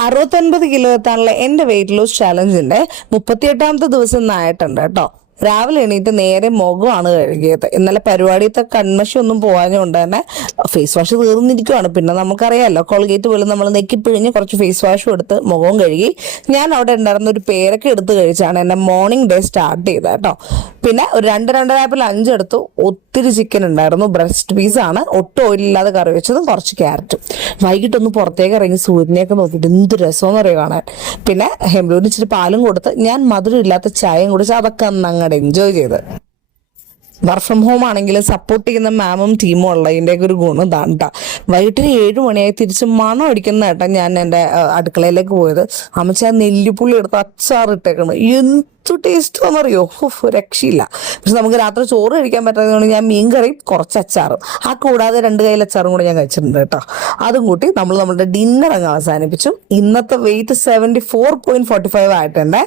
69 kilo എത്താനുള്ള എൻ്റെ weight loss ചാലഞ്ചിന്റെ 38ാമത്തെ ദിവസം ആയിട്ടുണ്ട് കേട്ടോ. രാവിലെ എണീറ്റ് നേരെ മുഖമാണ് കഴുകിയത്. ഇന്നലെ പരിപാടിയത്തെ കൺമഷി ഒന്നും പോകാഞ്ഞുകൊണ്ട് തന്നെ ഫേസ് വാഷ് തീർന്നിരിക്കുവാണ്. പിന്നെ നമുക്കറിയാമല്ലോ, കോൾഗേറ്റ് പോലും നമ്മൾ നെക്കിപ്പിഴിഞ്ഞ് കുറച്ച് ഫേസ് വാഷും എടുത്ത് മുഖവും കഴുകി. ഞാൻ അവിടെ ഉണ്ടായിരുന്ന ഒരു പേരൊക്കെ എടുത്ത് കഴിച്ചാണ് എൻ്റെ മോർണിംഗ് ഡേ സ്റ്റാർട്ട് ചെയ്തത് കേട്ടോ. പിന്നെ ഒരു 2 ആപ്പിൾ 5 എടുത്തു. ഒത്തിരി ചിക്കൻ ഉണ്ടായിരുന്നു, ബ്രസ്റ്റ് പീസാണ്, ഒട്ടും ഓയിലില്ലാതെ കറി വെച്ചതും കുറച്ച് ക്യാരറ്റും. വൈകിട്ടൊന്ന് പുറത്തേക്ക് ഇറങ്ങി സൂര്യനെയൊക്കെ നോക്കിയിട്ട് എന്ത് രസമെന്ന് പറയുക കാണാൻ. പിന്നെ ഹെംലൂരിന് ഇച്ചിരി പാലും കൊടുത്ത് ഞാൻ മധുരം ഇല്ലാത്ത ചായയും കുടിച്ച് അതൊക്കെ അങ്ങോട്ട് എൻജോയ് ചെയ്ത്. വർക്ക് ഫ്രം ഹോം ആണെങ്കിലും സപ്പോർട്ട് ചെയ്യുന്ന മാമും ടീമും ഉള്ളതിൻ്റെയൊക്കെ ഒരു ഗുണം ഇതാണ് കേട്ടോ. വൈകിട്ട് 7 മണിയായി തിരിച്ച് മണം അടിക്കുന്ന കേട്ടോ ഞാൻ എൻ്റെ അടുക്കളയിലേക്ക് പോയത്. അമ്മച്ച ആ നെല്ലിപ്പുള്ളി എടുത്ത് അച്ചാർ ഇട്ടേക്കണം. എന്തു ടേസ്റ്റ് എന്നറിയോ, രക്ഷയില്ല. പക്ഷെ നമുക്ക് രാത്രി ചോറ് കഴിക്കാൻ പറ്റാത്തതുകൊണ്ട് ഞാൻ മീൻ കറിയും കുറച്ച് അച്ചാറും, ആ കൂടാതെ 2 കയ്യിൽ അച്ചാറും കൂടെ ഞാൻ കഴിച്ചിട്ടുണ്ട് കേട്ടോ. അതും കൂട്ടി നമ്മൾ നമ്മുടെ ഡിന്നർ അങ്ങ് അവസാനിപ്പിച്ചു. ഇന്നത്തെ വെയിറ്റ് 74.45 ആയിട്ടുണ്ട്.